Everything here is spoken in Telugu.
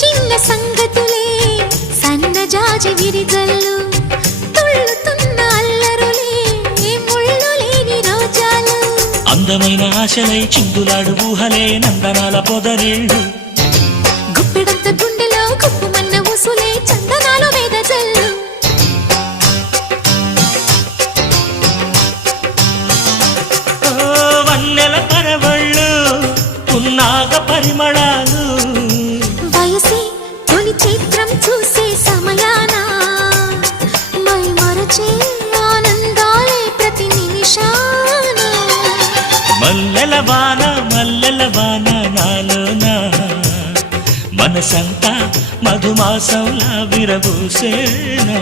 చిన్న సంగతులే సన్నజాజి విరిజల్లు తుళ్ళుతున్న అల్లరులే ముళ్ళు లేని రోజాలు అందమైన ఆశలై చిందులాడు ఊహలే నందనాల పొదరిళ్ళు గుప్పెడంత గుండెలో గుప్పుమన్న ఉసులే చందనాలు వేదజల్లు వన్నెల పరవళ్ళు పున్నాగ పరిమళాలు వయసే తొలి చిత్రం చూసే సమయాన మై మరచే ఆనందాలే ప్రతి నిమిషాన మల్లెల వాన నాలోన మనసంతా మధుమాసంలా విరబూసేనా